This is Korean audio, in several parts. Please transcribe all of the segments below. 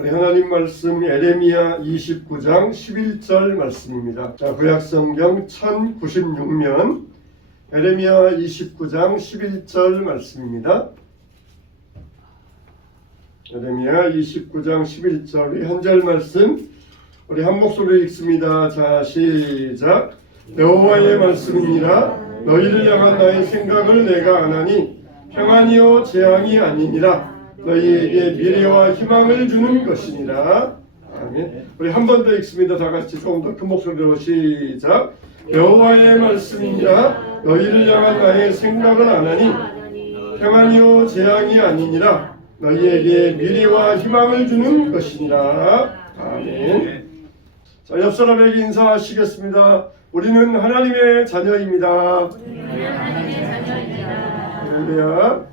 우리 하나님 말씀 에레미야 29장 11절 말씀입니다. 자, 구약성경 1096면 에레미야 29장 11절 말씀입니다. 에레미야 29장 11절 우리 한 절 말씀 우리 한 목소리로 읽습니다. 자, 시작. 여호와의 말씀이니라. 너희를 향한 나의 생각을 내가 아나니 평안이요 재앙이 아니니라. 너희에게 미래와 희망을 주는 것이니라. 아멘. 우리 한 번 더 읽습니다. 다 같이 조금 더 큰 목소리로 시작. 여호와의 말씀이니라. 너희를 향한 나의 생각을 아나니 평안이요 재앙이 아니니라. 너희에게 미래와 희망을 주는 것이니라. 아멘. 자, 옆 사람에게 인사하시겠습니다. 우리는 하나님의 자녀입니다. 할렐루야.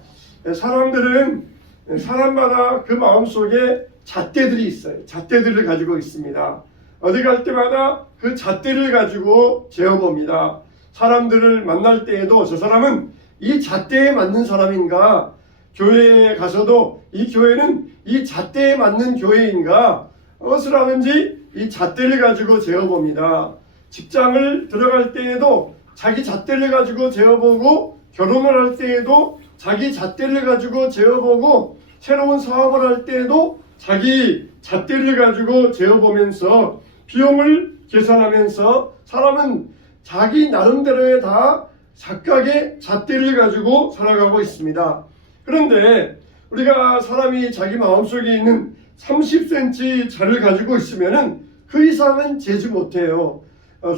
사람들은 사람마다 그 마음속에 잣대들이 있어요. 잣대들을 가지고 있습니다. 어디 갈 때마다 그 잣대를 가지고 재어봅니다. 사람들을 만날 때에도 저 사람은 이 잣대에 맞는 사람인가, 교회에 가서도 이 교회는 이 잣대에 맞는 교회인가, 무엇을 하는지 이 잣대를 가지고 재어봅니다. 직장을 들어갈 때에도 자기 잣대를 가지고 재어보고, 결혼을 할 때에도 자기 잣대를 가지고 재어보고, 새로운 사업을 할 때에도 자기 잣대를 가지고 재어보면서 비용을 계산하면서 사람은 자기 나름대로의 다 각각의 잣대를 가지고 살아가고 있습니다. 그런데 우리가 사람이 자기 마음속에 있는 30cm 자를 가지고 있으면은 그 이상은 재지 못해요.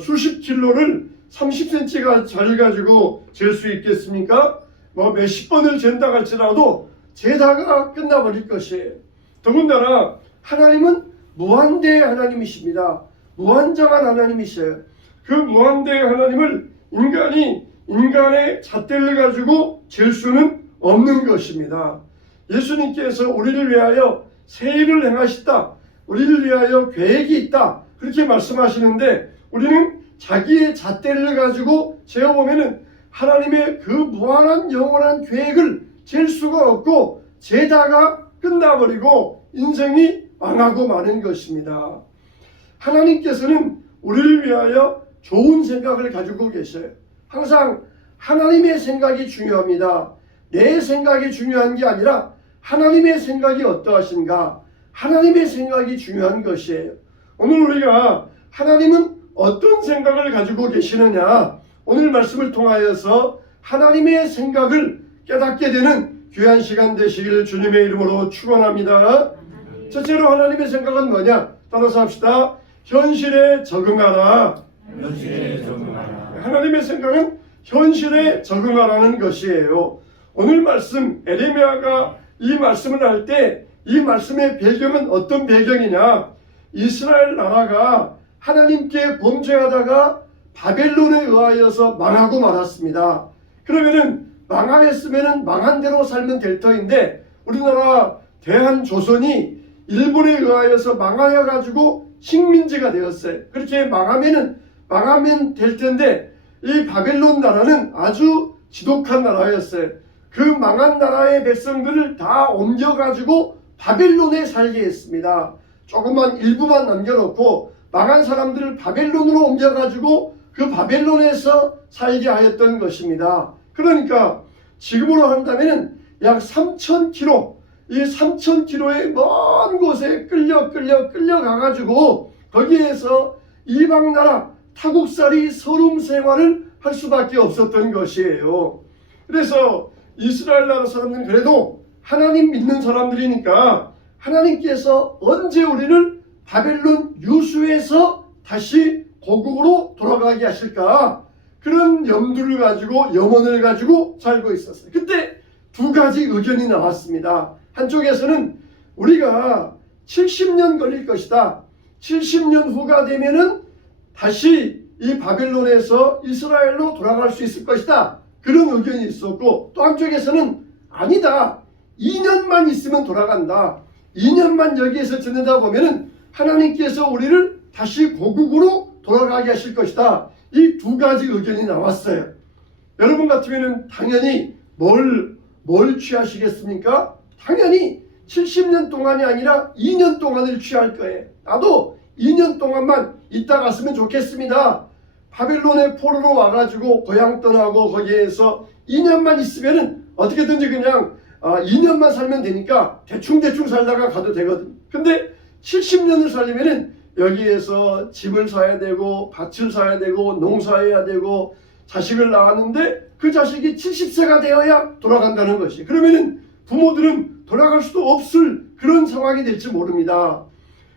수십 킬로를 30cm가 자를 가지고 잴 수 있겠습니까? 몇십 번을 잰다 할지라도 재다가 끝나버릴 것이에요. 더군다나 하나님은 무한대의 하나님이십니다. 무한정한 하나님이셔요. 그 무한대의 하나님을 인간의 잣대를 가지고 잴 수는 없는 것입니다. 예수님께서 우리를 위하여 세일을 행하셨다. 우리를 위하여 계획이 있다. 그렇게 말씀하시는데 우리는 자기의 잣대를 가지고 재어보면은 하나님의 그 무한한 영원한 계획을 잴 수가 없고 재다가 끝나버리고 인생이 망하고 마는 것입니다. 하나님께서는 우리를 위하여 좋은 생각을 가지고 계셔요. 항상 하나님의 생각이 중요합니다. 내 생각이 중요한 게 아니라 하나님의 생각이 어떠하신가, 하나님의 생각이 중요한 것이에요. 오늘 우리가 하나님은 어떤 생각을 가지고 계시느냐, 오늘 말씀을 통하여서 하나님의 생각을 깨닫게 되는 귀한 시간 되시기를 주님의 이름으로 축원합니다. 첫째로 하나님의 생각은 뭐냐? 따라서 합시다. 현실에 적응하라. 현실에 적응하라. 하나님의 생각은 현실에 적응하라는 것이에요. 오늘 말씀 에레미야가 이 말씀을 할 때 이 말씀의 배경은 어떤 배경이냐? 이스라엘 나라가 하나님께 범죄하다가 바벨론에 의하여서 망하고 말았습니다. 그러면은 망하였으면은 망한 대로 살면 될 터인데 우리나라 대한조선이 일본에 의하여서 망하여 가지고 식민지가 되었어요. 그렇게 망하면 될 텐데 이 바벨론 나라는 아주 지독한 나라였어요. 그 망한 나라의 백성들을 다 옮겨가지고 바벨론에 살게 했습니다. 조금만 일부만 남겨놓고 망한 사람들을 바벨론으로 옮겨가지고 그 바벨론에서 살게 하였던 것입니다. 그러니까 지금으로 한다면 약 3,000km, 이 3,000km의 먼 곳에 끌려가가지고 거기에서 이방 나라 타국살이 서름 생활을 할 수밖에 없었던 것이에요. 그래서 이스라엘 나라 사람들은 그래도 하나님 믿는 사람들이니까 하나님께서 언제 우리를 바벨론 유수에서 다시 고국으로 돌아가게 하실까, 그런 염두를 가지고 염원을 가지고 살고 있었어요. 그때 두 가지 의견이 나왔습니다. 한쪽에서는 우리가 70년 걸릴 것이다. 70년 후가 되면은 다시 이 바벨론에서 이스라엘로 돌아갈 수 있을 것이다. 그런 의견이 있었고, 또 한쪽에서는 아니다. 2년만 있으면 돌아간다. 2년만 여기에서 지내다 보면은 하나님께서 우리를 다시 고국으로 돌아가게 하실 것이다. 이 두 가지 의견이 나왔어요. 여러분 같으면은 당연히 뭘 취하시겠습니까? 당연히 70년 동안이 아니라 2년 동안을 취할 거예요. 나도 2년 동안만 있다 갔으면 좋겠습니다. 바빌론의 포로로 와가지고 고향 떠나고 거기에서 2년만 있으면은 어떻게든지 그냥 2년만 살면 되니까 대충 살다가 가도 되거든. 근데 70년을 살려면은 여기에서 집을 사야 되고 밭을 사야 되고 농사해야 되고 자식을 낳았는데 그 자식이 70세가 되어야 돌아간다는 것이. 그러면은 부모들은 돌아갈 수도 없을 그런 상황이 될지 모릅니다.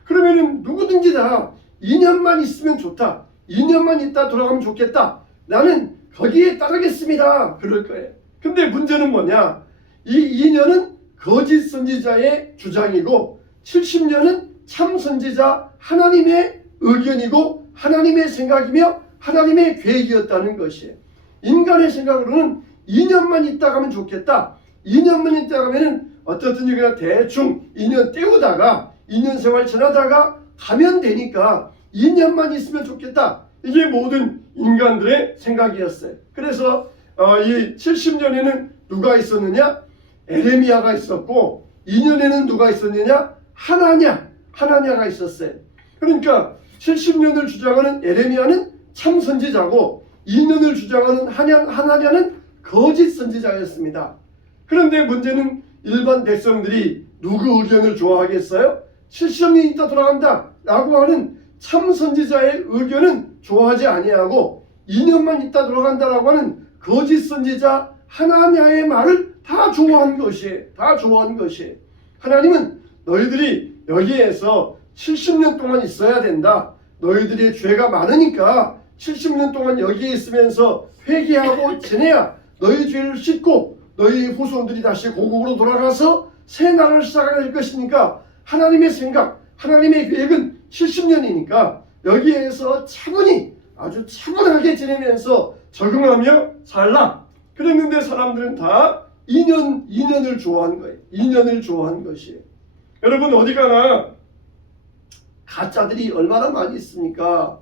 그러면은 누구든지 다 2년만 있으면 좋다. 2년만 있다 돌아가면 좋겠다. 나는 거기에 따르겠습니다. 그럴 거예요. 근데 문제는 뭐냐? 이 2년은 거짓 선지자의 주장이고 70년은 참 선지자 하나님의 의견이고 하나님의 생각이며 하나님의 계획이었다는 것이에요. 인간의 생각으로는 2년만 있다 가면 좋겠다. 2년만 있다 가면은 어떻든지 그냥 대충 2년 때우다가 2년 생활 지나다가 가면 되니까 2년만 있으면 좋겠다. 이게 모든 인간들의 생각이었어요. 그래서 이 70년에는 누가 있었느냐? 에레미야가 있었고 2년에는 누가 있었느냐? 하나냐가 있었어요. 그러니까 70년을 주장하는 에레미야는 참 선지자고 2년을 주장하는 하나냐는 거짓 선지자였습니다. 그런데 문제는 일반 백성들이 누구 의견을 좋아하겠어요? 70년이 있다 돌아간다 라고 하는 참 선지자의 의견은 좋아하지 아니하고 2년만 있다 돌아간다라고 하는 거짓 선지자 하나냐의 말을 다 좋아한 것이에요. 다 좋아한 것이에요. 하나님은 너희들이 여기에서 70년 동안 있어야 된다. 너희들의 죄가 많으니까 70년 동안 여기에 있으면서 회개하고 지내야 너희 죄를 씻고 너희 후손들이 다시 고국으로 돌아가서 새 나라를 시작하게 될 것이니까 하나님의 생각, 하나님의 계획은 70년이니까 여기에서 차분히 아주 차분하게 지내면서 적응하며 살라. 그랬는데 사람들은 다 2년을 좋아한 거예요. 2년을 좋아한 것이에요. 여러분 어디 가나 가짜들이 얼마나 많이 있습니까?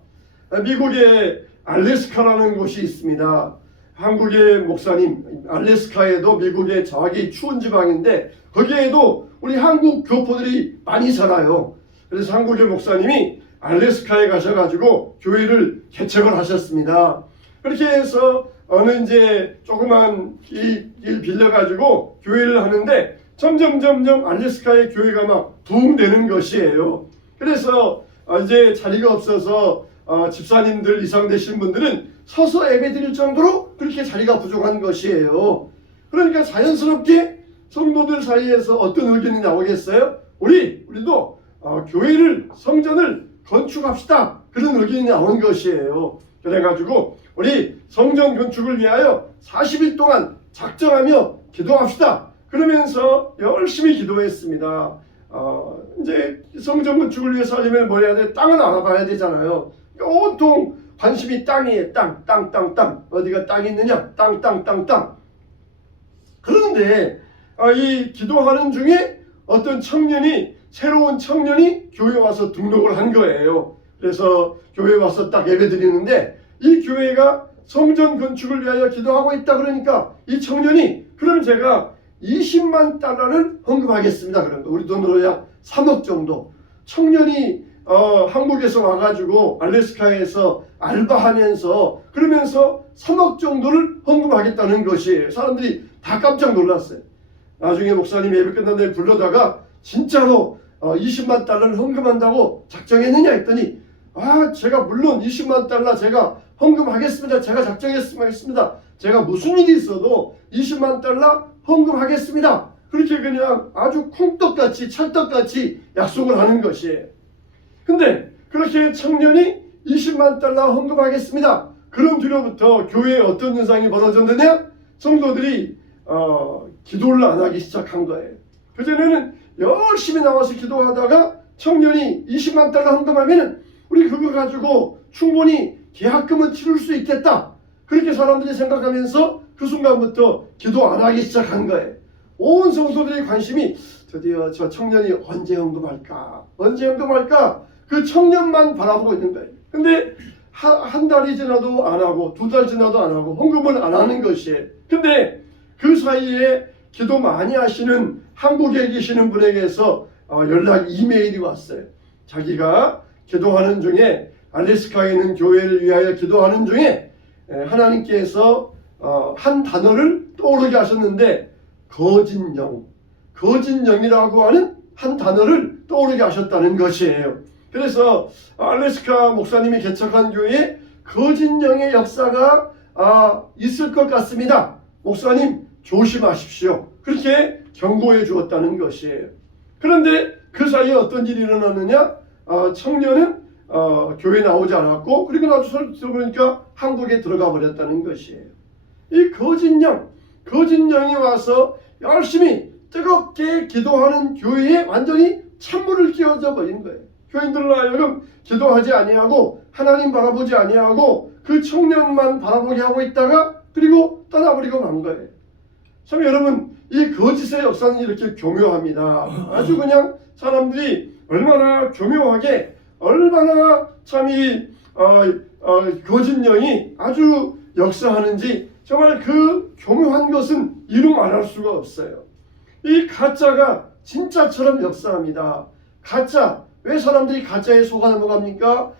미국의 알래스카라는 곳이 있습니다. 한국의 목사님, 알래스카에도 미국의 저기 추운 지방인데 거기에도 우리 한국 교포들이 많이 살아요. 그래서 한국의 목사님이 알래스카에 가셔가지고 교회를 개척을 하셨습니다. 그렇게 해서 어느 이제 조그만 길 빌려가지고 교회를 하는데 점점 알래스카의 교회가 막 부흥되는 것이에요. 그래서 이제 자리가 없어서 집사님들 이상 되신 분들은 서서 예배드릴 정도로 그렇게 자리가 부족한 것이에요. 그러니까 자연스럽게 성도들 사이에서 어떤 의견이 나오겠어요? 우리도 교회를 성전을 건축합시다. 그런 의견이 나온 것이에요. 그래가지고 우리 성전 건축을 위하여 40일 동안 작정하며 기도합시다. 그러면서 열심히 기도했습니다. 이제 성전 건축을 위해서 하려면 뭘 해야 돼? 땅을 알아봐야 되잖아요. 온통 관심이 땅이에요. 땅. 어디가 땅이 있느냐? 땅. 그런데 이 기도하는 중에 어떤 새로운 청년이 교회에 와서 등록을 한 거예요. 그래서 교회에 와서 딱 예배 드리는데 이 교회가 성전 건축을 위하여 기도하고 있다 그러니까 이 청년이 그럼 제가 20만 달러를 헌금하겠습니다. 그런 거. 우리 돈으로 약 3억 정도. 청년이 한국에서 와가지고 알래스카에서 알바하면서 그러면서 3억 정도를 헌금하겠다는 것이에요. 사람들이 다 깜짝 놀랐어요. 나중에 목사님 예배 끝난 다음에 불러다가 진짜로 20만 달러를 헌금한다고 작정했느냐 했더니 제가 물론 20만 달러 제가 헌금하겠습니다. 제가 작정했습니다. 제가 무슨 일이 있어도 20만 달러 헌금하겠습니다. 그렇게 그냥 아주 콩떡같이 찰떡같이 약속을 하는 것이에요. 근데 그렇게 청년이 20만 달러 헌금하겠습니다. 그런 뒤로부터 교회에 어떤 현상이 벌어졌느냐? 성도들이 기도를 안 하기 시작한 거예요. 그전에는 열심히 나와서 기도하다가 청년이 20만 달러 헌금하면 우리 그거 가지고 충분히 계약금은 치를 수 있겠다. 그렇게 사람들이 생각하면서 그 순간부터 기도 안 하기 시작한 거예요. 온 성도들의 관심이 드디어 저 청년이 언제 헌금할까? 그 청년만 바라보고 있는 거예요. 근데 한 달이 지나도 안 하고 2달 지나도 안 하고 헌금을 안 하는 것이에요. 근데 그 사이에 기도 많이 하시는 한국에 계시는 분에게서 이메일이 왔어요. 자기가 기도하는 중에 알래스카에 있는 교회를 위하여 기도하는 중에 하나님께서 한 단어를 떠오르게 하셨는데 거짓영이라고 하는 한 단어를 떠오르게 하셨다는 것이에요. 그래서 알래스카 목사님이 개척한 교회에 거짓영의 역사가 있을 것 같습니다. 목사님 조심하십시오. 그렇게 경고해 주었다는 것이에요. 그런데 그 사이에 어떤 일이 일어났느냐? 청년은 교회 나오지 않았고, 그리고 나서 들어보니까 한국에 들어가 버렸다는 것이에요. 이 거짓영이 와서 열심히 뜨겁게 기도하는 교회에 완전히 찬물을 끼얹어 버린 거예요. 교인들로 하여금 기도하지 아니하고 하나님 바라보지 아니하고 그 청년만 바라보게 하고 있다가 그리고 떠나버리고 만 거예요. 참 여러분, 이 거짓의 역사는 이렇게 교묘합니다. 아주 그냥 사람들이 얼마나 교묘하게, 얼마나 참 이 거짓령이 아주 역사하는지 정말 그 교묘한 것은 이루 말할 수가 없어요. 이 가짜가 진짜처럼 역사합니다. 가짜, 왜 사람들이 가짜에 속아 넘어갑니까?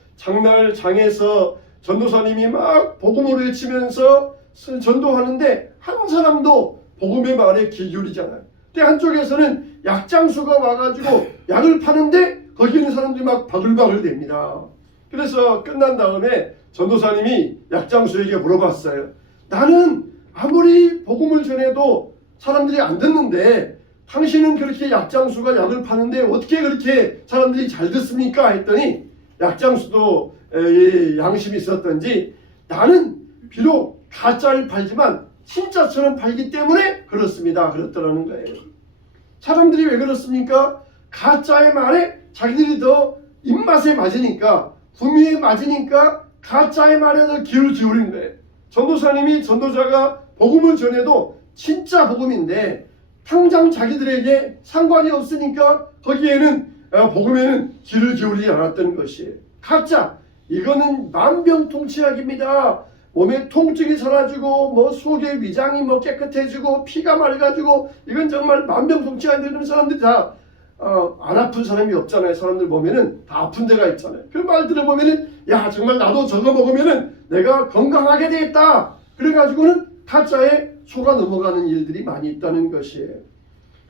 장에서 전도사님이 막 복음을 외치면서 전도하는데 한 사람도 복음의 말에 귀 기울이잖아요. 근데 한쪽에서는 약장수가 와가지고 약을 파는데 거기 있는 사람들이 막 바글바글 됩니다. 그래서 끝난 다음에 전도사님이 약장수에게 물어봤어요. 나는 아무리 복음을 전해도 사람들이 안 듣는데 당신은 그렇게 약장수가 약을 파는데 어떻게 그렇게 사람들이 잘 듣습니까? 했더니 약장수도 양심이 있었던지 나는 비록 가짜를 팔지만 진짜처럼 팔기 때문에 그렇습니다. 그렇더라는 거예요. 사람들이 왜 그렇습니까? 가짜의 말에 자기들이 더 입맛에 맞으니까, 구미에 맞으니까 가짜의 말에 더 귀를 기울인 거예요. 전도자가 복음을 전해도 진짜 복음인데 당장 자기들에게 상관이 없으니까 거기에는 복음에는 귀를 기울이지 않았던 것이에요. 가짜, 이거는 만병통치약입니다. 몸에 통증이 사라지고 뭐 속의 위장이 뭐 깨끗해지고 피가 맑아지고 이건 정말 만병통치약이 되는 사람들이 다 안 아픈 사람이 없잖아요. 사람들 보면은 다 아픈 데가 있잖아요. 그 말 들어보면은 야 정말 나도 저거 먹으면은 내가 건강하게 되겠다. 그래가지고는 가짜에 속아 넘어가는 일들이 많이 있다는 것이에요.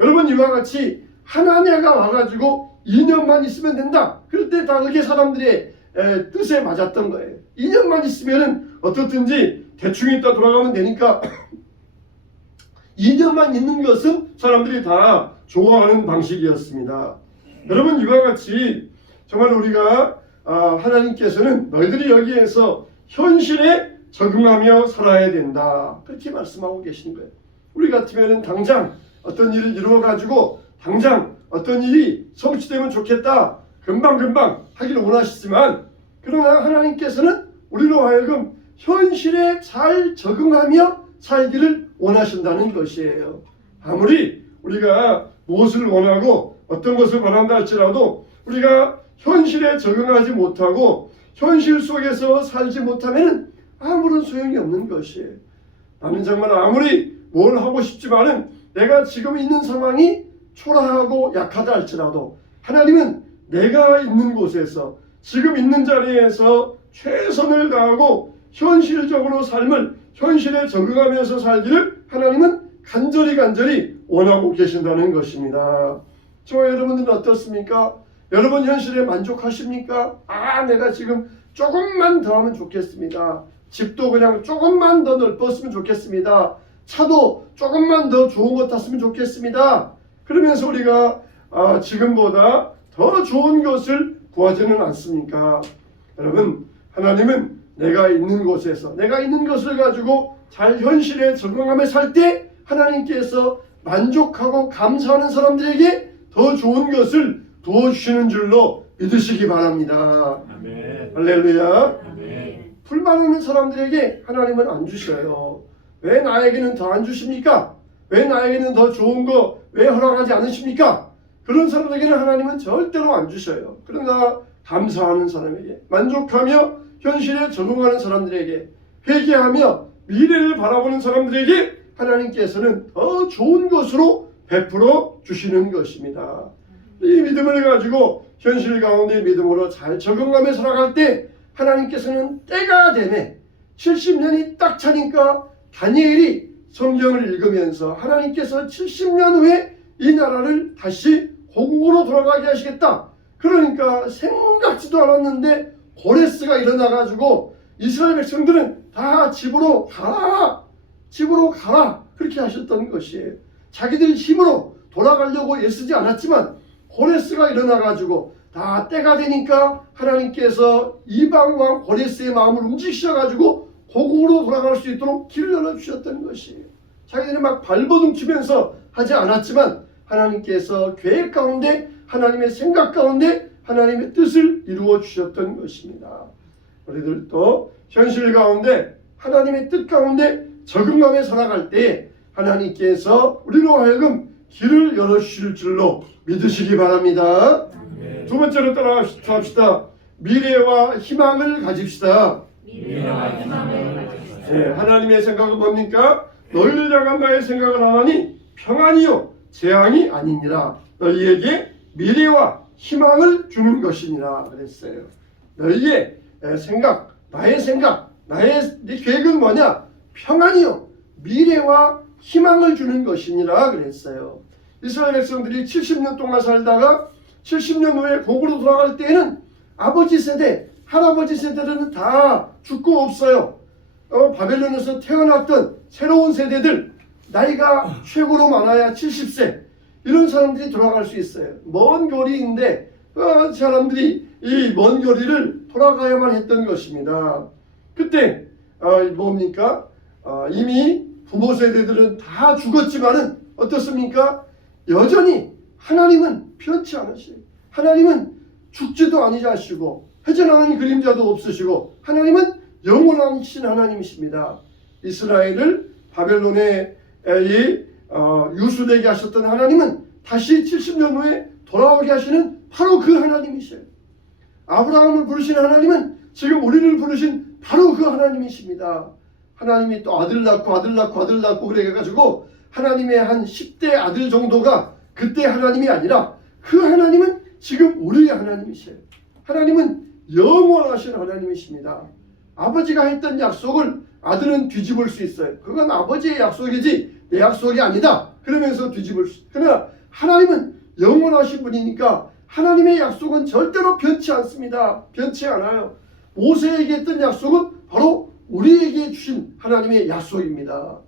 여러분, 이와 같이 하나냐가 와가지고 2년만 있으면 된다. 그럴 때 다 그게 사람들의 뜻에 맞았던 거예요. 2년만 있으면은 어떻든지 대충 있다 돌아가면 되니까 2년만 있는 것은 사람들이 다 좋아하는 방식이었습니다. 여러분, 이와 같이 정말 우리가 하나님께서는 너희들이 여기에서 현실에 적응하며 살아야 된다. 그렇게 말씀하고 계신 거예요. 우리 같으면 당장 어떤 일을 이루어가지고 당장 어떤 일이 성취되면 좋겠다. 금방금방 하기를 원하시지만 그러나 하나님께서는 우리로 하여금 현실에 잘 적응하며 살기를 원하신다는 것이에요. 아무리 우리가 무엇을 원하고 어떤 것을 바란다 할지라도 우리가 현실에 적응하지 못하고 현실 속에서 살지 못하면 아무런 소용이 없는 것이에요. 나는 정말 아무리 뭘 하고 싶지만은 내가 지금 있는 상황이 초라하고 약하다 할지라도 하나님은 내가 있는 곳에서 지금 있는 자리에서 최선을 다하고 현실적으로 삶을 현실에 적응하면서 살기를 하나님은 간절히 원하고 계신다는 것입니다. 저와 여러분들은 어떻습니까? 여러분 현실에 만족하십니까? 내가 지금 조금만 더 하면 좋겠습니다. 집도 그냥 조금만 더 넓었으면 좋겠습니다. 차도 조금만 더 좋은 것 탔으면 좋겠습니다. 그러면서 우리가 지금보다 더 좋은 것을 구하지는 않습니까? 여러분, 하나님은 내가 있는 곳에서 내가 있는 것을 가지고 잘 현실에 적응하며 살 때 하나님께서 만족하고 감사하는 사람들에게 더 좋은 것을 부어주시는 줄로 믿으시기 바랍니다. 아멘. 할렐루야. 아멘. 불만하는 사람들에게 하나님은 안 주셔요. 왜 나에게는 더 안 주십니까? 왜 나에게는 더 좋은 거 왜 허락하지 않으십니까? 그런 사람에게는 하나님은 절대로 안 주셔요. 그러나 감사하는 사람에게, 만족하며 현실에 적응하는 사람들에게, 회개하며 미래를 바라보는 사람들에게 하나님께서는 더 좋은 것으로 베풀어 주시는 것입니다. 이 믿음을 가지고 현실 가운데 믿음으로 잘 적응하며 살아갈 때 하나님께서는 때가 되매 70년이 딱 차니까 다니엘이 성경을 읽으면서 하나님께서 70년 후에 이 나라를 다시 고국으로 돌아가게 하시겠다. 그러니까 생각지도 않았는데 고레스가 일어나가지고 이스라엘 백성들은 다 집으로 가라, 집으로 가라, 그렇게 하셨던 것이에요. 자기들 힘으로 돌아가려고 애쓰지 않았지만 고레스가 일어나가지고 다 때가 되니까 하나님께서 이방왕 고레스의 마음을 움직이셔가지고 고국으로 돌아갈 수 있도록 길을 열어주셨던 것이에요. 자기들이 막 발버둥치면서 하지 않았지만 하나님께서 계획 가운데, 하나님의 생각 가운데 하나님의 뜻을 이루어 주셨던 것입니다. 우리들도 현실 가운데 하나님의 뜻 가운데 적응하며 살아갈 때 하나님께서 우리로 하여금 길을 열어주실 줄로 믿으시기 바랍니다. 두 번째로 따라합시다. 미래와 희망을 가집시다. 미래와 희망을 가집시다. 네, 하나님의 생각은 뭡니까? 너희를 향한 나의 생각을 하나니 평안이요 재앙이 아니니라. 너희에게 미래와 희망을 주는 것이니라 그랬어요. 너희의 생각, 나의 생각, 나의 계획은 뭐냐? 평안이요 미래와 희망을 주는 것이니라 그랬어요. 이스라엘 백성들이 70년 동안 살다가 70년 후에 고국으로 돌아갈 때에는 아버지 세대, 할아버지 세대들은 다 죽고 없어요. 바벨론에서 태어났던 새로운 세대들, 나이가 최고로 많아야 70세, 이런 사람들이 돌아갈 수 있어요. 먼 거리인데 사람들이 이 먼 거리를 돌아가야만 했던 것입니다. 그때 뭡니까? 이미 부모 세대들은 다 죽었지만은 어떻습니까? 여전히 하나님은 변치 않으시고, 하나님은 죽지도 아니하시고 회전하는 그림자도 없으시고 하나님은 영원하신 하나님이십니다. 이스라엘을 바벨론에 유수되게 하셨던 하나님은 다시 70년 후에 돌아오게 하시는 바로 그 하나님이셔요. 아브라함을 부르신 하나님은 지금 우리를 부르신 바로 그 하나님이십니다. 하나님이 또 아들 낳고 아들 낳고 아들 낳고 그래가지고 하나님의 한 10대 아들 정도가 그때 하나님이 아니라 그 하나님은 지금 우리의 하나님이셔요. 하나님은 영원하신 하나님이십니다. 아버지가 했던 약속을 아들은 뒤집을 수 있어요. 그건 아버지의 약속이지 내 약속이 아니다. 그러면서 뒤집을 수 있어요. 그러나 하나님은 영원하신 분이니까 하나님의 약속은 절대로 변치 않습니다. 변치 않아요. 모세에게 했던 약속은 바로 우리에게 주신 하나님의 약속입니다.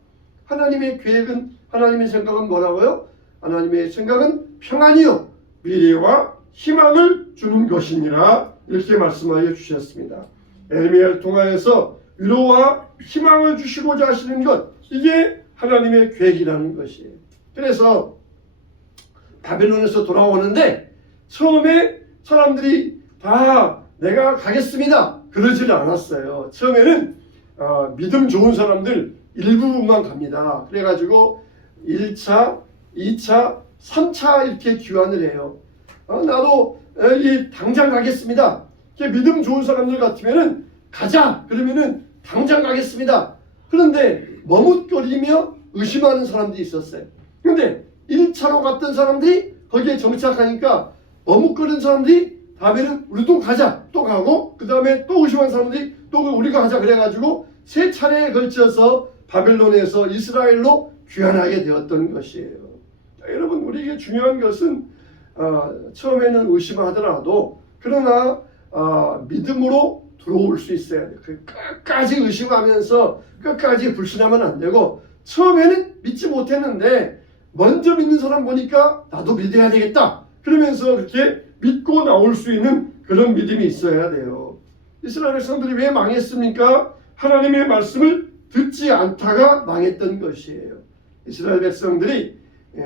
하나님의 계획은, 하나님의 생각은 뭐라고요? 하나님의 생각은 평안이요 미래와 희망을 주는 것이니라, 이렇게 말씀하여 주셨습니다. 에르미야를 통하여서 위로와 희망을 주시고자 하시는 것, 이게 하나님의 계획이라는 것이에요. 그래서 바벨론에서 돌아오는데 처음에 사람들이 다 내가 가겠습니다 그러질 않았어요. 처음에는 믿음 좋은 사람들 일부분만 갑니다. 그래가지고 1차, 2차, 3차 이렇게 귀환을 해요. 나도 당장 가겠습니다. 믿음 좋은 사람들 같으면은 가자 그러면은 당장 가겠습니다. 그런데 머뭇거리며 의심하는 사람들이 있었어요. 그런데 1차로 갔던 사람들이 거기에 정착하니까 머뭇거리는 사람들이 다음에는 우리도 가자 또 가고, 그 다음에 또 의심한 사람들이 또 우리가 가자 그래가지고 3차례에 걸쳐서 바벨론에서 이스라엘로 귀환하게 되었던 것이에요. 여러분, 우리에게 중요한 것은 처음에는 의심하더라도 그러나 믿음으로 들어올 수 있어야 돼요. 끝까지 의심하면서 끝까지 불신하면 안 되고, 처음에는 믿지 못했는데 먼저 믿는 사람 보니까 나도 믿어야 되겠다 그러면서 그렇게 믿고 나올 수 있는 그런 믿음이 있어야 돼요. 이스라엘 백성들이 왜 망했습니까? 하나님의 말씀을 듣지 않다가 망했던 것이에요. 이스라엘 백성들이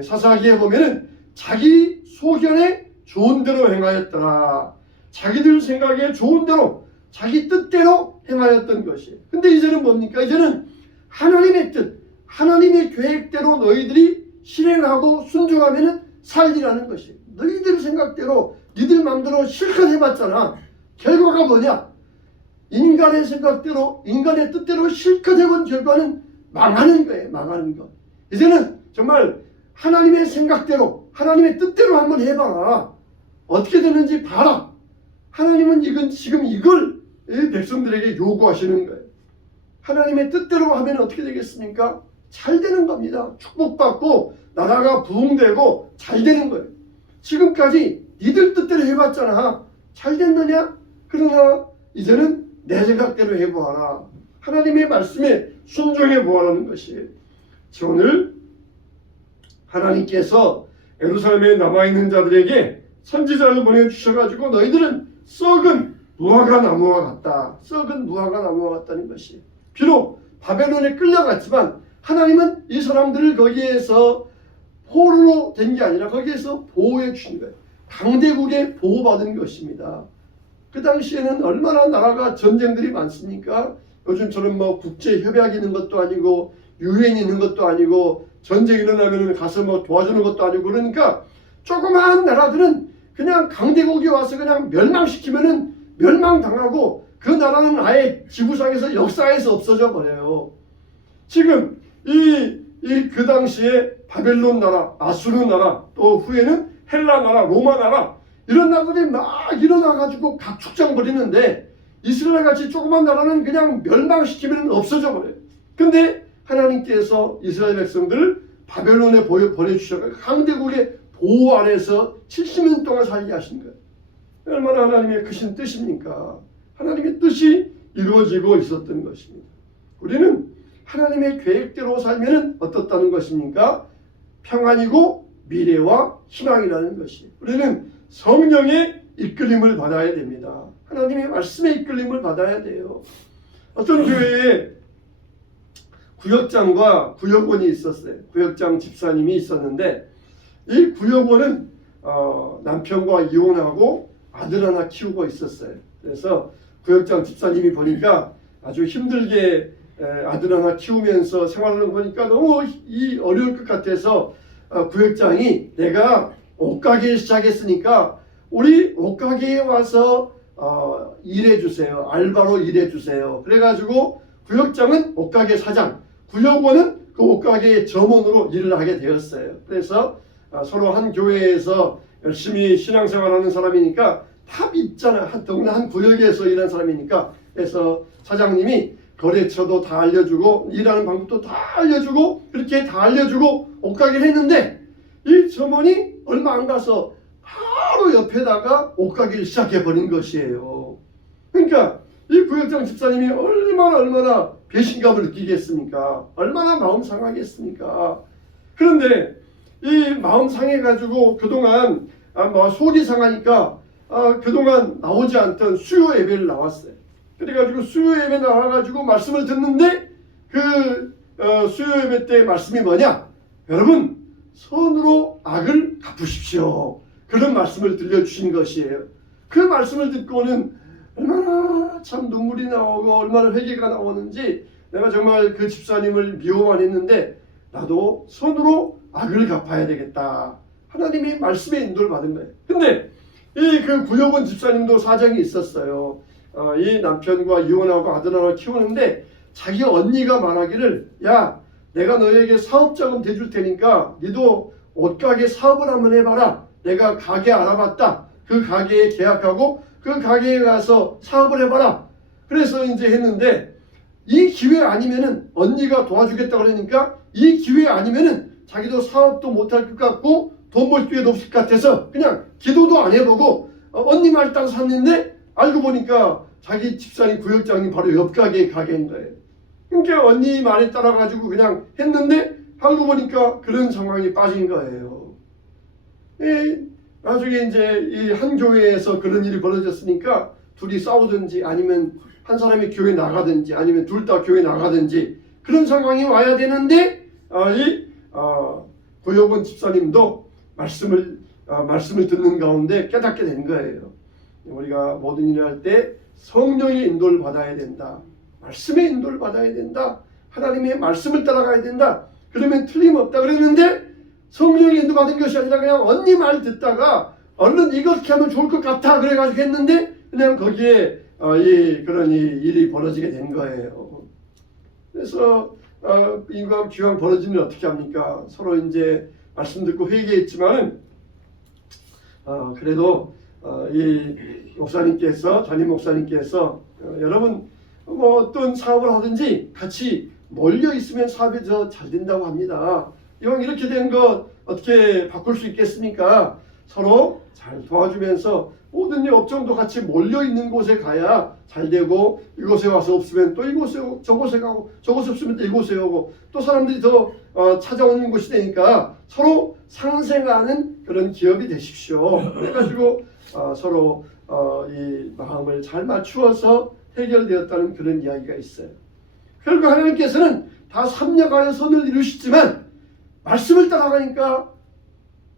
사사기에 보면은 자기 소견에 좋은 대로 행하였더라. 자기들 생각에 좋은 대로, 자기 뜻대로 행하였던 것이에요. 근데 이제는 뭡니까? 이제는 하나님의 뜻, 하나님의 계획대로 너희들이 실행하고 순종하면은 살리라는 것이에요. 너희들 생각대로, 니들 마음대로 실컷 해봤잖아. 결과가 뭐냐? 인간의 생각대로, 인간의 뜻대로 실컷 해본 결과는 망하는 거예요. 망하는 거. 이제는 정말 하나님의 생각대로 하나님의 뜻대로 한번 해봐라. 어떻게 되는지 봐라. 하나님은 지금 이걸 이 백성들에게 요구하시는 거예요. 하나님의 뜻대로 하면 어떻게 되겠습니까? 잘 되는 겁니다. 축복받고 나라가 부흥되고 잘 되는 거예요. 지금까지 니들 뜻대로 해봤잖아. 잘 됐느냐? 그러나 이제는 내 생각대로 해보아라. 하나님의 말씀에 순종해 보아라는 것이 오늘 하나님께서 예루살렘에 남아있는 자들에게 선지자를 보내주셔가지고 너희들은 썩은 무화과 나무와 같다. 썩은 무화과 나무와 같다는 것이 비록 바벨론에 끌려갔지만 하나님은 이 사람들을 거기에서 포로로 된 게 아니라 거기에서 보호해 주신 거예요. 강대국에 보호받은 것입니다. 그 당시에는 얼마나 나라가 전쟁들이 많습니까? 요즘처럼 뭐 국제 협약이 있는 것도 아니고 유엔이 있는 것도 아니고 전쟁이 일어나면 가서 뭐 도와주는 것도 아니고 그러니까 조그마한 나라들은 그냥 강대국이 와서 그냥 멸망시키면은 멸망당하고 그 나라는 아예 지구상에서 역사에서 없어져 버려요. 지금 그 당시에 바벨론 나라, 아수르 나라, 또 후에는 헬라 나라, 로마 나라 이런 나라들이 막 일어나가지고 각축장 벌이는데 이스라엘 같이 조그만 나라는 그냥 멸망시키면 없어져 버려요. 근데 하나님께서 이스라엘 백성들을 바벨론에 보내주셔서 강대국의 보호 안에서 70년 동안 살게 하신 거예요. 얼마나 하나님의 크신 뜻입니까? 하나님의 뜻이 이루어지고 있었던 것입니다. 우리는 하나님의 계획대로 살면 어떻다는 것입니까? 평안이고 미래와 희망이라는 것이. 우리는 성령의 이끌림을 받아야 됩니다. 하나님의 말씀의 이끌림을 받아야 돼요. 어떤 교회에 구역장과 구역원이 있었어요. 구역장 집사님이 있었는데 이 구역원은 남편과 이혼하고 아들 하나 키우고 있었어요. 그래서 구역장 집사님이 보니까 아주 힘들게 아들 하나 키우면서 생활하는 거 보니까 너무 어려울 것 같아서 구역장이 내가 옷가게 시작했으니까 우리 옷가게에 와서 일해주세요. 알바로 일해주세요. 그래가지고 구역장은 옷가게 사장, 구역원은 그 옷가게의 점원으로 일을 하게 되었어요. 그래서 서로 한 교회에서 열심히 신앙생활하는 사람이니까 다 믿잖아. 더구나 한 구역에서 일하는 사람이니까. 그래서 사장님이 거래처도 다 알려주고 일하는 방법도 다 알려주고 그렇게 다 알려주고 옷가게를 했는데 이 점원이 얼마 안 가서 바로 옆에다가 옷가게를 시작해버린 것이에요. 그러니까 이 구역장 집사님이 얼마나 배신감을 느끼겠습니까? 얼마나 마음 상하겠습니까? 그런데 이 마음 상해가지고 그동안 속이 상하니까 그동안 나오지 않던 수요 예배를 나왔어요. 그래가지고 수요 예배 나와가지고 말씀을 듣는데 그 수요 예배 때 말씀이 뭐냐? 여러분 선으로 악을 갚으십시오. 그런 말씀을 들려주신 것이에요. 그 말씀을 듣고는 얼마나 참 눈물이 나오고 얼마나 회개가 나오는지 내가 정말 그 집사님을 미워만 했는데 나도 선으로 악을 갚아야 되겠다. 하나님이 말씀의 인도를 받은 거예요. 근데 그 구역원 집사님도 사정이 있었어요. 이 남편과 이혼하고 아들 하나 키우는데 자기 언니가 말하기를 야 내가 너에게 사업자금 대줄 테니까 니도 옷가게 사업을 한번 해봐라. 내가 가게 알아봤다. 그 가게에 계약하고 그 가게에 가서 사업을 해봐라. 그래서 이제 했는데 이 기회 아니면은 언니가 도와주겠다 그러니까 이 기회 아니면은 자기도 사업도 못할 것 같고 돈 벌 기회도 없을 것 같아서 그냥 기도도 안 해보고 언니 말 따라 샀는데 알고 보니까 자기 집사님 구역장님 바로 옆 가게에 가게인 거예요. 그러니까 언니 말에 따라가지고 그냥 했는데 알고 보니까 그런 상황이 빠진 거예요. 나중에 이제 이 한 교회에서 그런 일이 벌어졌으니까 둘이 싸우든지 아니면 한 사람이 교회 나가든지 아니면 둘 다 교회 나가든지 그런 상황이 와야 되는데 구역원 집사님도 말씀을 듣는 가운데 깨닫게 된 거예요. 우리가 모든 일을 할 때 성령의 인도를 받아야 된다. 말씀의 인도를 받아야 된다. 하나님의 말씀을 따라가야 된다. 그러면 틀림없다 그랬는데 성령의 인도 받은 것이 아니라 그냥 언니 말 듣다가 얼른 이렇게 하면 좋을 것 같아 그래가지고 했는데 그냥 거기에 그런 일이 벌어지게 된 거예요. 그래서 인과함 기왕 벌어지면 어떻게 합니까? 서로 이제 말씀 듣고 회개했지만은 그래도 이 목사님께서 담임 목사님께서 여러분 뭐 어떤 사업을 하든지 같이 몰려 있으면 사업이 더 잘 된다고 합니다. 이왕 이렇게 된 거 어떻게 바꿀 수 있겠습니까? 서로 잘 도와주면서 모든 업종도 같이 몰려 있는 곳에 가야 잘 되고, 이곳에 와서 없으면 또 이곳에 오고, 저곳에 가고, 저곳에 없으면 또 이곳에 오고, 또 사람들이 더 찾아오는 곳이 되니까 서로 상생하는 그런 기업이 되십시오. 그래가지고 서로 이 마음을 잘 맞추어서 해결되었다는 그런 이야기가 있어요. 결국 하나님께서는 다 삼려가여 선을 이루시지만 말씀을 따라가니까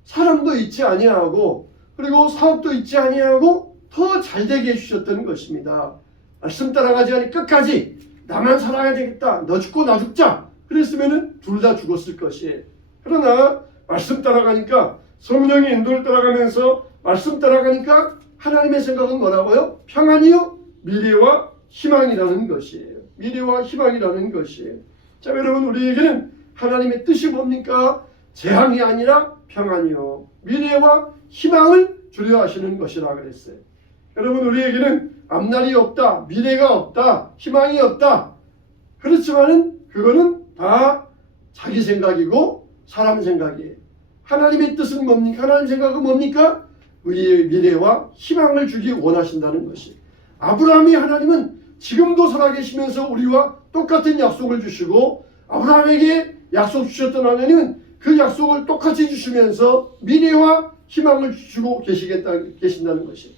사람도 잊지 아니하고, 그리고 사업도 잊지 아니하고 더 잘되게 해주셨던 것입니다. 말씀 따라가지 않으니 끝까지 나만 살아야 되겠다, 너 죽고 나 죽자 그랬으면 둘 다 죽었을 것이에요. 그러나 말씀 따라가니까, 성령의 인도를 따라가면서 말씀 따라가니까 하나님의 생각은 뭐라고요? 평안이요 미래와 희망이라는 것이에요. 미래와 희망이라는 것이에요. 자, 여러분, 우리에게는 하나님의 뜻이 뭡니까? 재앙이 아니라 평안이요 미래와 희망을 주려 하시는 것이라 그랬어요. 여러분, 우리에게는 앞날이 없다, 미래가 없다, 희망이 없다. 그렇지만은 그거는 다 자기 생각이고 사람 생각이에요. 하나님의 뜻은 뭡니까? 하나님 생각은 뭡니까? 우리의 미래와 희망을 주기 원하신다는 것이. 아브라함이 하나님은 지금도 살아계시면서 우리와 똑같은 약속을 주시고, 아브라함에게 약속 주셨던 하나님은 그 약속을 똑같이 주시면서 미래와 희망을 주고 계신다는 것이.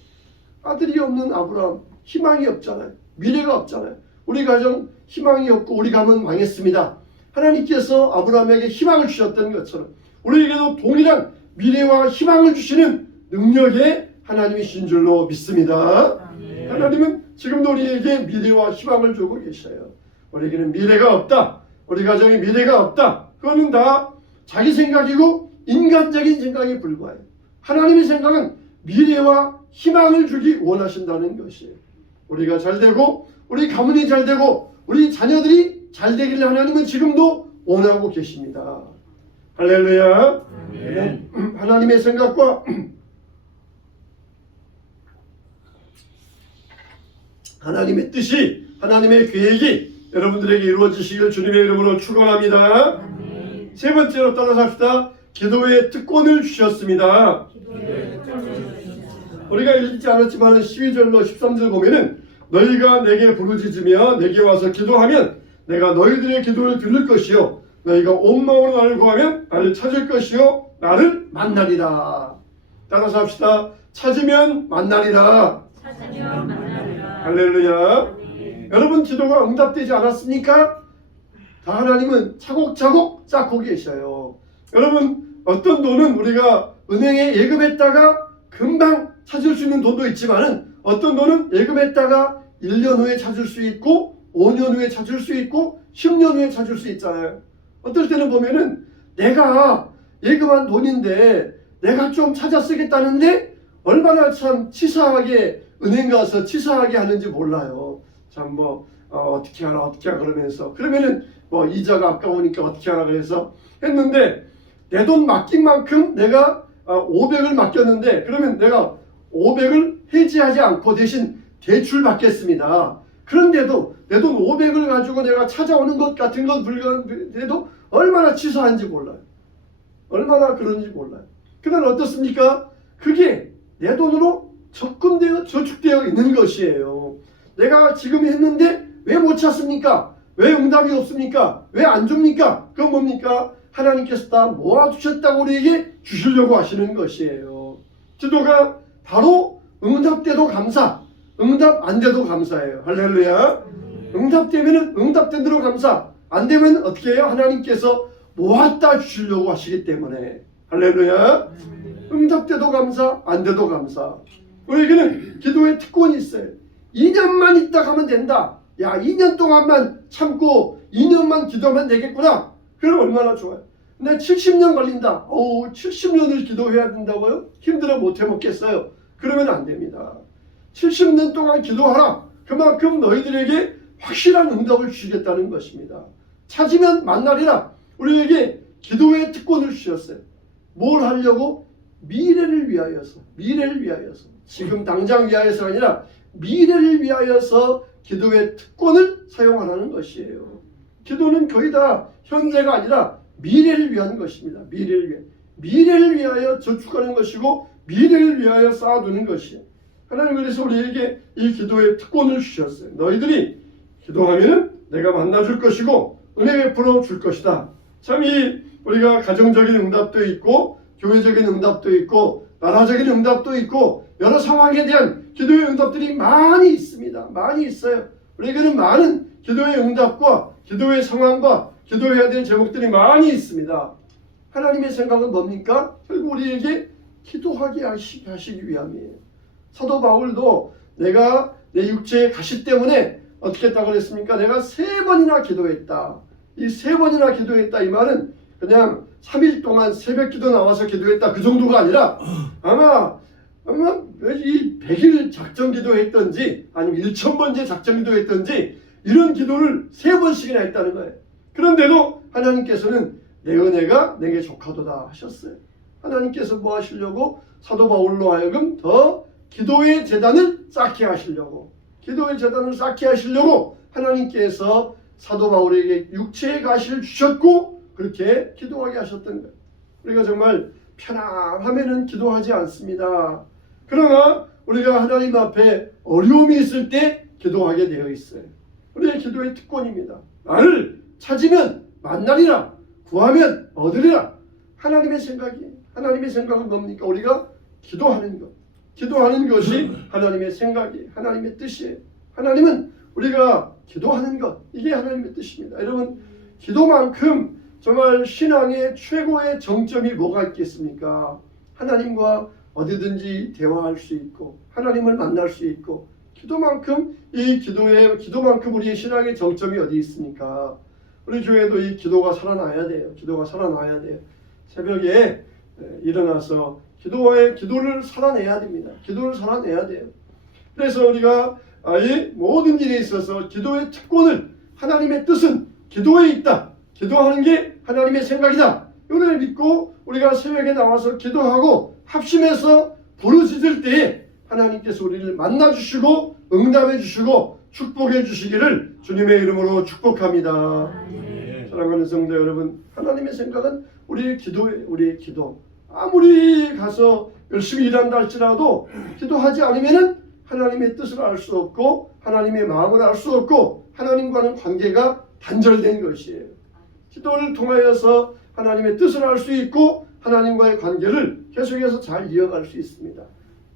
아들이 없는 아브라함, 희망이 없잖아요. 미래가 없잖아요. 우리 가정 희망이 없고 우리 가문 망했습니다. 하나님께서 아브라함에게 희망을 주셨던 것처럼 우리에게도 동일한 미래와 희망을 주시는 능력의 하나님이신 줄로 믿습니다. 하나님은 지금도 우리에게 미래와 희망을 주고 계셔요. 우리에게는 미래가 없다, 우리 가정에 미래가 없다, 그거는 다 자기 생각이고 인간적인 생각에 불과해요. 하나님의 생각은 미래와 희망을 주기 원하신다는 것이에요. 우리가 잘되고 우리 가문이 잘되고 우리 자녀들이 잘되기를 하나님은 지금도 원하고 계십니다. 할렐루야. 하나님의 생각과 하나님의 뜻이, 하나님의 계획이 여러분들에게 이루어지시길 주님의 이름으로 축원합니다. 세 번째로 따라서 합시다. 기도의 특권을 주셨습니다. 우리가 읽지 않았지만 12절로 13절 보면은, 너희가 내게 부르짖으며 내게 와서 기도하면 내가 너희들의 기도를 들을 것이요 너희가 온 마음으로 나를 구하면 나를 찾을 것이요 나를 만나리라. 따라서 합시다. 찾으면 만나리라. 할렐루야. 여러분, 기도가 응답되지 않았습니까? 다 하나님은 차곡차곡 쌓고 계셔요. 여러분, 어떤 돈은 우리가 은행에 예금했다가 금방 찾을 수 있는 돈도 있지만은, 어떤 돈은 예금했다가 1년 후에 찾을 수 있고 5년 후에 찾을 수 있고 10년 후에 찾을 수 있잖아요. 어떨 때는 보면은 내가 예금한 돈인데 내가 좀 찾아 쓰겠다는데 얼마나 참 치사하게 은행 가서 치사하게 하는지 몰라요. 참 어떻게 하라 그러면서, 그러면은 이자가 아까우니까 어떻게 하라 그래서 했는데, 내 돈 맡긴 만큼 내가 500을 맡겼는데, 그러면 내가 500을 해지하지 않고 대신 대출 받겠습니다. 그런데도 내 돈 500을 가지고 내가 찾아오는 것 같은 건 불가능해도 얼마나 치사한지 몰라요. 얼마나 그런지 몰라요. 그러나 어떻습니까? 그게 내 돈으로 적금되어 저축되어 있는 것이에요. 내가 지금 했는데 왜 못 찾습니까? 왜 응답이 없습니까? 왜 안 줍니까? 그건 뭡니까? 하나님께서 다 모아두셨다고 우리에게 주시려고 하시는 것이에요. 기도가 바로 응답돼도 감사, 응답 안 돼도 감사해요. 할렐루야. 응답되면은 응답된 대로 감사, 안 되면 어떻게 해요? 하나님께서 모았다 주시려고 하시기 때문에. 할렐루야. 응답돼도 감사, 안 돼도 감사. 우리에게는 기도의 특권이 있어요. 2년만 있다 가면 된다. 야, 2년 동안만 참고 2년만 기도하면 되겠구나. 그럼 얼마나 좋아요. 근데 70년 걸린다. 70년을 기도해야 된다고요? 힘들어 못 해먹겠어요. 그러면 안 됩니다. 70년 동안 기도하라. 그만큼 너희들에게 확실한 응답을 주시겠다는 것입니다. 찾으면 만나리라. 우리에게 기도의 특권을 주셨어요. 뭘 하려고? 미래를 위하여서. 미래를 위하여서. 지금 당장 위하여서가 아니라 미래를 위하여서 기도의 특권을 사용하라는 것이에요. 기도는 거의 다 현재가 아니라 미래를 위한 것입니다. 미래를 위해. 미래를 위하여 저축하는 것이고 미래를 위하여 쌓아두는 것이에요. 하나님 그래서 우리에게 이 기도의 특권을 주셨어요. 너희들이 기도하면 내가 만나줄 것이고 은혜 베풀어 줄 것이다. 참 이 우리가 가정적인 응답도 있고 교회적인 응답도 있고 나라적인 응답도 있고 여러 상황에 대한 기도의 응답들이 많이 있습니다. 많이 있어요. 우리에게는 많은 기도의 응답과 기도의 상황과 기도해야 될 제목들이 많이 있습니다. 하나님의 생각은 뭡니까? 결국 우리에게 기도하게 하시기 위함이에요. 사도 바울도 내가 내 육체의 가시 때문에 어떻게 했다고 그랬습니까? 내가 3번이나 기도했다. 이 3번이나 기도했다 이 말은 그냥 3일 동안 새벽 기도 나와서 기도했다 그 정도가 아니라 아마 이 100일 작전 기도했던지 아니면 1000번째 작전 기도했던지 이런 기도를 3번씩이나 했다는 거예요. 그런데도 하나님께서는 내 은혜가 내게 족하도다 하셨어요. 하나님께서 뭐 하시려고? 사도 바울로 하여금 더 기도의 재단을 쌓게 하시려고, 기도의 재단을 쌓게 하시려고 하나님께서 사도 바울에게 육체의 가시를 주셨고 그렇게 기도하게 하셨던 거예요. 우리가 정말 편안하면은 기도하지 않습니다. 그러나 우리가 하나님 앞에 어려움이 있을 때 기도하게 되어 있어요. 우리의 기도의 특권입니다. 나를 찾으면 만나리라, 구하면 얻으리라. 하나님의 생각이에요. 하나님의 생각은 뭡니까? 우리가 기도하는 것. 기도하는 것이 하나님의 생각이에요. 하나님의 뜻이에요. 하나님은 우리가 기도하는 것, 이게 하나님의 뜻입니다. 여러분, 기도만큼 정말 신앙의 최고의 정점이 뭐가 있겠습니까? 하나님과 어디든지 대화할 수 있고 하나님을 만날 수 있고, 기도만큼 기도만큼 우리의 신앙의 정점이 어디 있습니까? 우리 교회도 이 기도가 살아나야 돼요. 기도가 살아나야 돼요. 새벽에 일어나서 기도를 살아내야 됩니다. 기도를 살아내야 돼요. 그래서 우리가 이 모든 일에 있어서 기도의 특권을, 하나님의 뜻은 기도에 있다. 기도하는 게 하나님의 생각이다. 이걸 믿고 우리가 새벽에 나와서 기도하고 합심해서 부르짖을 때에 하나님께서 우리를 만나주시고 응답해 주시고 축복해 주시기를 주님의 이름으로 축복합니다. 사랑하는 성도 여러분, 하나님의 생각은 우리의 기도. 아무리 가서 열심히 일한다 할지라도 기도하지 않으면은 하나님의 뜻을 알 수 없고 하나님의 마음을 알 수 없고 하나님과는 관계가 단절된 것이에요. 기도를 통하여서 하나님의 뜻을 알 수 있고 하나님과의 관계를 계속해서 잘 이어갈 수 있습니다.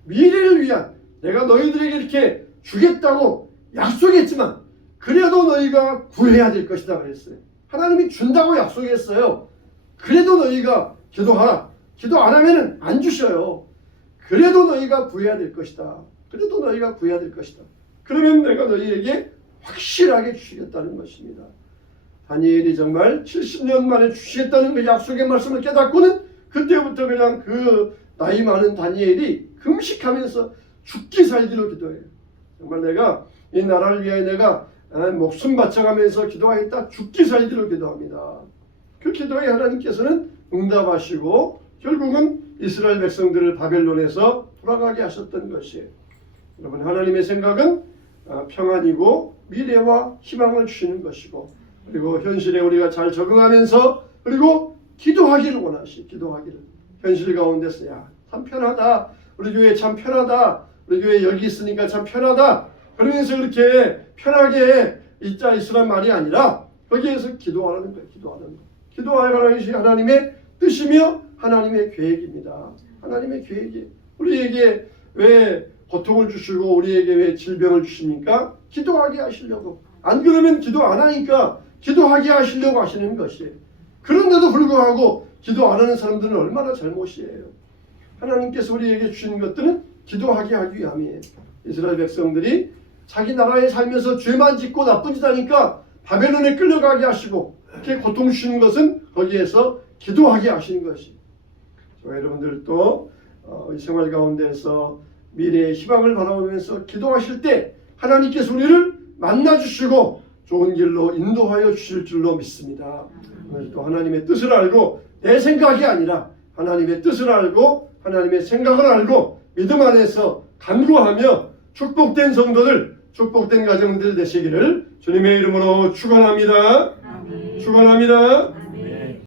미래를 위한, 내가 너희들에게 이렇게 주겠다고 약속했지만 그래도 너희가 구해야 될 것이다 그랬어요. 하나님이 준다고 약속했어요. 그래도 너희가 기도하라. 기도 안 하면은 안 주셔요. 그래도 너희가 구해야 될 것이다. 그래도 너희가 구해야 될 것이다. 그러면 내가 너희에게 확실하게 주시겠다는 것입니다. 다니엘이 정말 70년 만에 주시겠다는 그 약속의 말씀을 깨닫고는 그때부터 그냥 그 나이 많은 다니엘이 금식하면서 죽기 살기로 기도해요. 정말 내가 이 나라를 위하여 내가 목숨 바쳐가면서 기도하겠다. 죽기 살기로 기도합니다. 그 기도에 하나님께서는 응답하시고 결국은 이스라엘 백성들을 바벨론에서 돌아가게 하셨던 것이에요. 여러분, 하나님의 생각은 평안이고 미래와 희망을 주시는 것이고, 그리고 현실에 우리가 잘 적응하면서 그리고 기도하기를 원하시. 기도하기를 현실 가운데서 참 편하다. 우리 교회 참 편하다. 우리 교회 여기 있으니까 참 편하다. 그러면서 이렇게 편하게 있으란 말이 아니라 거기에서 기도하라는 거예요. 기도하는 거. 기도하라는 것이 하나님의 뜻이며 하나님의 계획입니다. 하나님의 계획이 우리에게 왜 고통을 주시고 우리에게 왜 질병을 주십니까? 기도하게 하시려고. 안 그러면 기도 안 하니까 기도하게 하시려고 하시는 것이에요. 그런데도 불구하고 기도 안 하는 사람들은 얼마나 잘못이에요. 하나님께서 우리에게 주시는 것들은 기도하게 하기 위함이에요. 이스라엘 백성들이 자기 나라에 살면서 죄만 짓고 나쁜 짓 하니까 바벨론에 끌려가게 하시고 이렇게 고통 주시는 것은 거기에서 기도하게 하시는 것이. 저와 여러분들도 이 생활 가운데서 미래의 희망을 바라보면서 기도하실 때 하나님께서 우리를 만나주시고 좋은 길로 인도하여 주실 줄로 믿습니다. 오늘도 하나님의 뜻을 알고 내 생각이 아니라 하나님의 뜻을 알고 하나님의 생각을 알고 믿음 안에서 간구하며 축복된 성도들, 축복된 가정들 되시기를 주님의 이름으로 축원합니다. 축원합니다.